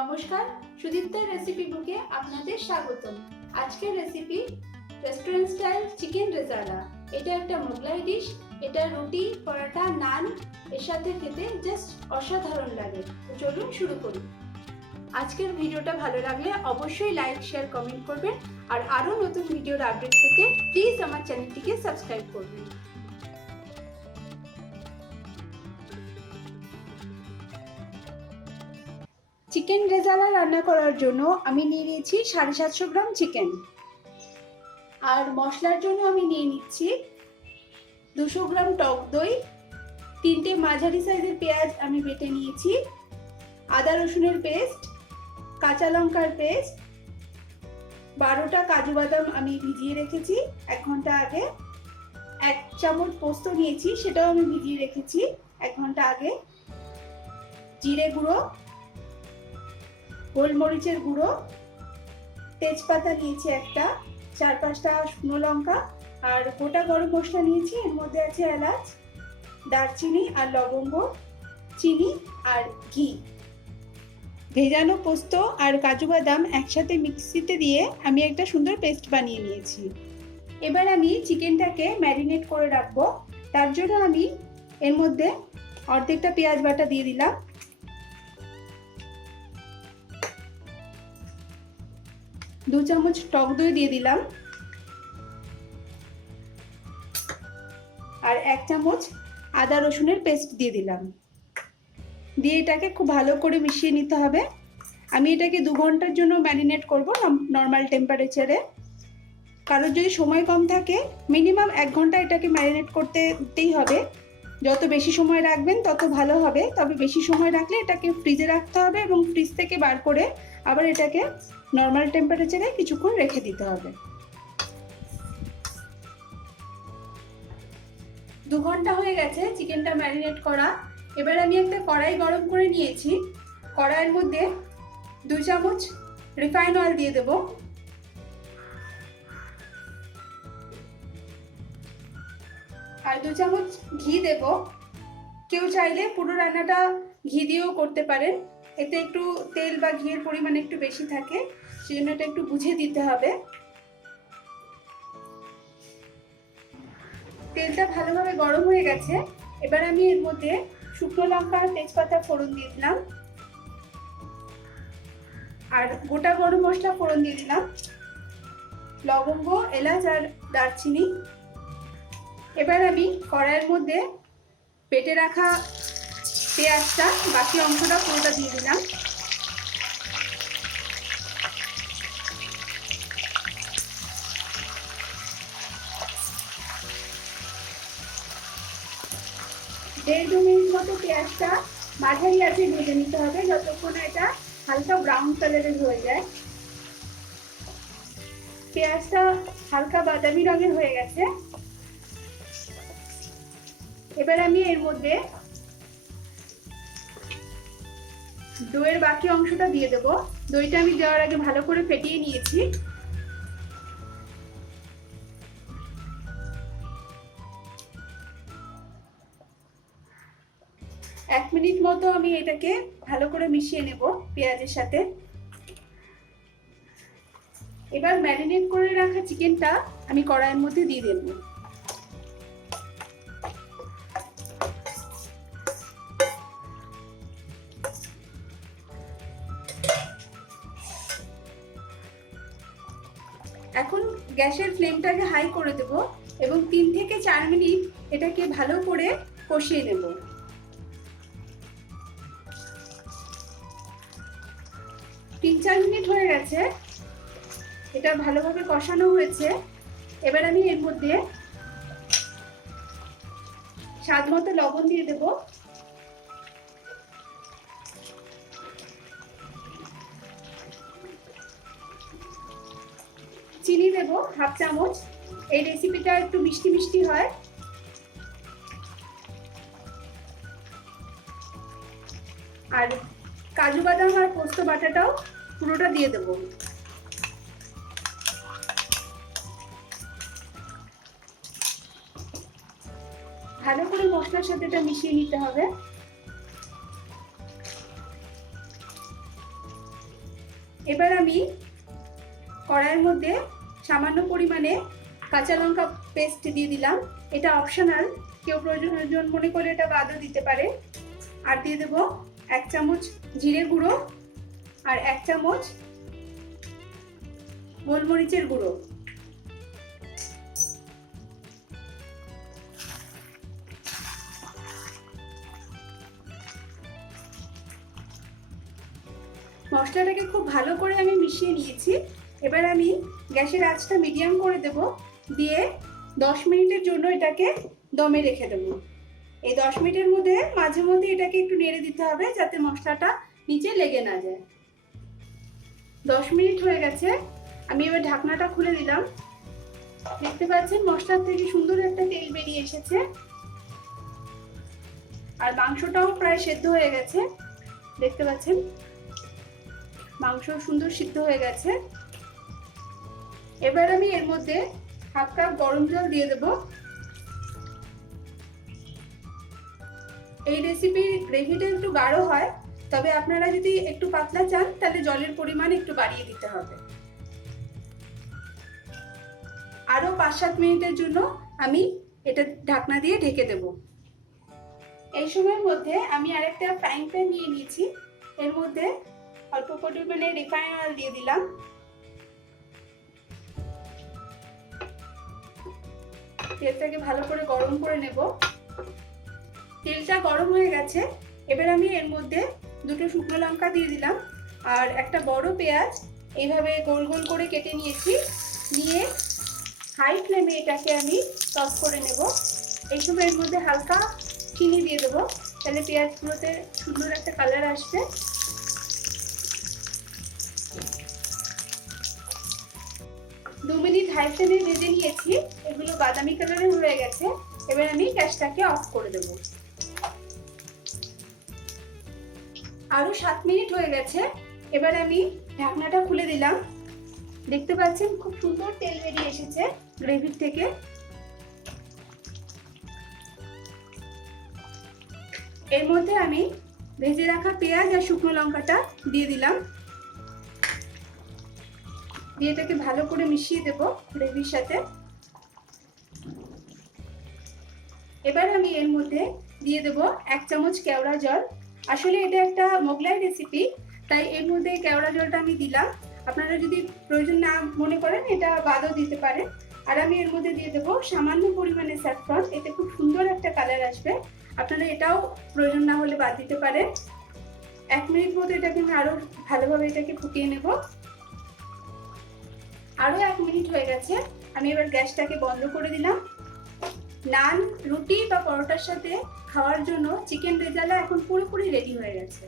নমস্কার, সুদীপ্তার রেসিপি বুকে আপনাদের স্বাগতম। আজকের recipe restaurant style chicken rezala. এটা একটা মোগলাই ডিশ। এটা রুটি, পরোটা, নান এর সাথে খেতে জাস্ট অসাধারণ লাগে। তো চলুন শুরু করি। আজকের ভিডিওটা ভালো লাগলে অবশ্যই লাইক, শেয়ার, কমেন্ট করবেন। আর আরও নতুন ভিডিওর আপডেট পেতে প্লিজ আমার চ্যানেলটিকে সাবস্ক্রাইব করবেন। চিকেন রেজালা রান্না করার জন্য আমি নিয়ে নিয়েছি 750 গ্রাম চিকেন। আর মশলার জন্য আমি নিয়ে নিচ্ছি 200 গ্রাম টক দই, 3টে মাঝারি সাইজের পেঁয়াজ আমি বেটে নিয়েছি, আদা রসুনের পেস্ট, কাঁচা লঙ্কার পেস্ট, 12টা কাজু বাদাম আমি ভিজিয়ে রেখেছি 1 ঘন্টা আগে, 1 চামচ পোস্ত নিয়েছি, সেটাও আমি ভিজিয়ে রেখেছি 1 ঘন্টা আগে, জিরে গুঁড়ো, গোলমরিচের গুঁড়ো, তেজপাতা নিয়েছি একটা, 4-5টা শুকনো লঙ্কা, আর গোটা গরম মশলা নিয়েছি। এর মধ্যে আছে এলাচ, দারচিনি আর লবঙ্গ, চিনি আর ঘি। ভেজানো পোস্ত আর কাজু বাদাম একসাথে মিক্সিতে দিয়ে আমি একটা সুন্দর পেস্ট বানিয়ে নিয়েছি। এবার আমি চিকেনটাকে ম্যারিনেট করে রাখবো। তার জন্য আমি এর মধ্যে অর্ধেকটা পেঁয়াজ বাটা দিয়ে দিলাম, 2 চামচ টক দই দিয়ে দিলাম, আর 1 চামচ আদা রসুনের পেস্ট দিয়ে দিলাম। দিয়ে এটাকে খুব ভালো করে মিশিয়ে নিতে হবে। আমি এটাকে 2 ঘন্টার জন্য ম্যারিনেট করব নর্মাল টেম্পারেচারে। কারোর যদি সময় কম থাকে মিনিমাম 1 ঘন্টা এটাকে ম্যারিনেট করতেই হবে। যত বেশি সময় রাখবেন তত ভালো হবে। তবে বেশি সময় রাখলে এটাকে ফ্রিজে রাখতে হবে এবং ফ্রিজ থেকে বার করে আবার এটাকে নর্মাল টেম্পারেচারে কিছুক্ষণ রেখে দিতে হবে। 2 ঘন্টা হয়ে গেছে চিকেনটা ম্যারিনেট করা। এবার আমি একটা কড়াই গরম করে নিয়েছি। কড়াইয়ের মধ্যে 2 চামচ রিফাইন অয়েল দিয়ে দেব, আর 2 চামচ ঘি দেব। কেউ চাইলে পুরো রান্নাটা ঘি দিয়েও করতে পারেন, এতে একটু তেল বা ঘিয়ের পরিমাণ একটু বেশি থাকে, সেজন্য এটা একটু বুঝে দিতে হবে। তেলটা ভালোভাবে গরম হয়ে গেছে। এবার আমি এর মধ্যে শুকনো লঙ্কা আর তেজপাতা ফোড়ন দিয়ে দিলাম, আর গোটা গরম মশলা ফোড়ন দিয়ে দিলাম, লবঙ্গ, এলাচ আর দারচিনি। এবার আমি কড়াইয়ের মধ্যে বেটে রাখা পেঁয়াজটা, বাকি অংশটা পুরোটা দিয়ে দিলাম। দেড় 2 মিনিট মতো পেঁয়াজটা মাঝারি আঁচে ভেজে নিতে হবে, যতক্ষণ এটা হালকা ব্রাউন কালারের হয়ে যায়। পেঁয়াজটা হালকা বাদামি রঙের হয়ে গেছে। এবার আমি এর মধ্যে দইয়ের বাকি অংশটা দিয়ে দেব। দইটা আমি দেওয়ার আগে ভালো করে ফেটিয়ে নিয়েছি। এক মিনিট মতো আমি এটাকে ভালো করে মিশিয়ে নেব পেঁয়াজের সাথে। এবার ম্যারিনেট করে রাখা চিকেনটা আমি কড়াইয়ের মধ্যে দিয়ে দেব। এখন গ্যাসের ফ্লেমটাকে হাই করে দেব এবং 3 থেকে 4 মিনিট এটাকে ভালো করে কষিয়ে নেব। 3-4 মিনিট হয়ে গেছে, এটা ভালোভাবে কষানো হয়েছে। এবার আমি এর মধ্যে স্বাদ মতো লবণ দিয়ে দেব, চিনি দেব 1/2 চামচ। এই রেসিপিটা একটু মিষ্টি মিষ্টি হয়। আর কাজু বাদাম আর পোস্ত বাটাটাও পুরোটা দিয়ে দেব। ভালো করে মশলার সাথে এটা মিশিয়ে নিতে হবে। এবার আমি কড়াইয়ের মধ্যে সামান্য পরিমাণে কাঁচা লঙ্কা পেস্ট দিয়ে দিলাম। এটা অপশনাল, কেউ প্রয়োজন মনে করলে এটা বাদও দিতে পারে। আর দিয়ে দেবো 1 চামচ জিরে গুঁড়ো আর 1 চামচ গোলমরিচের গুঁড়ো। মশলাটাকে খুব ভালো করে আমি মিশিয়ে নিয়েছি। এবার আমি গ্যাসের আঁচটা মিডিয়াম করে দেব, দিয়ে 10 মিনিটের জন্য এটাকে দমে রেখে দেব। এই 10 মিনিটের মধ্যে মাঝে মধ্যে এটাকে একটু নেড়ে দিতে হবে যাতে মশলাটা নিচে লেগে না যায়। 10 মিনিট হয়ে গেছে, আমি এবার ঢাকনাটা খুলে দিলাম। দেখতে পাচ্ছেন মশলার থেকে সুন্দর একটা তেল বেরিয়ে এসেছে আর মাংসটাও প্রায় সেদ্ধ হয়ে গেছে। দেখতে পাচ্ছেন মাংস সুন্দর সিদ্ধ হয়ে গেছে। এবার আমি এর মধ্যে 1/2 কাপ গরম জল দিয়ে দেব। এই রেসিপির গ্রেভিটা একটু গাঢ় হয়, তবে আপনারা যদি একটু পাতলা চান তাহলে জলের পরিমাণ একটু বাড়িয়ে দিতে হবে। আরো 5-7 মিনিটের জন্য আমি এটা ঢাকনা দিয়ে ঢেকে দেব। এই সময়ের মধ্যে আমি আরেকটা ফ্রাইং প্যান নিয়ে নিয়েছি, এর মধ্যে অল্প পরিমাণে রিফাইন অয়েল দিয়ে দিলাম। তেলটাকে ভালো করে গরম করে নেব। তেলটা গরম হয়ে গেছে, এবার আমি এর মধ্যে 2টো শুকনো লঙ্কা দিয়ে দিলাম আর একটা বড় পেঁয়াজ এইভাবে গোল গোল করে কেটে নিয়েছি। নিয়ে হাই ফ্লেমে এটাকে আমি টস করে নেব। এই সময় এর মধ্যে হালকা চিনি দিয়ে দেবো, তাহলে পেঁয়াজগুলোতে সুন্দর একটা কালার আসবে। দু মিনিট হাই ফ্লেমে ভেজে নিয়েছি, এগুলো বাদামি কালারের হয়ে গেছে। এবার আমি গ্যাসটাকে অফ করে দেব। আরো 7 মিনিট হয়ে গেছে, এবার আমি ঢাকনাটা খুলে দিলাম। দেখতে পাচ্ছেন খুব সুন্দর তেল বেরিয়ে এসেছে গ্রেভির থেকে। এর মধ্যে আমি ভেজে রাখা পেঁয়াজ আর শুকনো লঙ্কাটা দিয়ে দিলাম। দিয়ে এটাকে ভালো করে মিশিয়ে দেব গ্রেভির সাথে। এবার আমি এর মধ্যে দিয়ে দেব 1 চামচ কেওড়া জল। আসলে এটা একটা মোগলাই রেসিপি, তাই এর মধ্যে কেওড়া জলটা আমি দিলাম। আপনারা যদি প্রয়োজন না মনে করেন এটা বাদও দিতে পারেন। আর আমি এর মধ্যে দিয়ে দেবো সামান্য পরিমাণে স্যাফরন, এতে খুব সুন্দর একটা কালার আসবে। আপনারা এটাও প্রয়োজন না হলে বাদ দিতে পারেন। 1 মিনিট মতো এটাকে আমি আরো ভালোভাবে এটাকে ফুটিয়ে নেব। আরো 1 মিনিট হয়ে গেছে, আমি এবার গ্যাসটাকে বন্ধ করে দিলাম। নান, রুটি বা পরোটার সাথে খাওয়ার জন্য চিকেন রেজালা এখন পুরোপুরি রেডি হয়ে গেছে।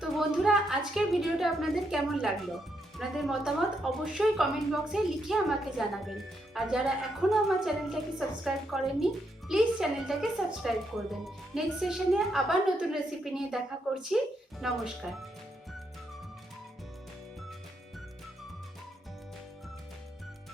তো বন্ধুরা, আজকের ভিডিওটা আপনাদের কেমন লাগলো? আপনাদের মতামত অবশ্যই কমেন্ট বক্সে লিখে আমাকে জানাবেন। আর যারা এখনো আমার চ্যানেলটাকে সাবস্ক্রাইব করেননি, প্লিজ চ্যানেলটাকে সাবস্ক্রাইব করবেন। নেক্সট সেশনে আবার নতুন রেসিপি নিয়ে দেখা করছি। নমস্কার।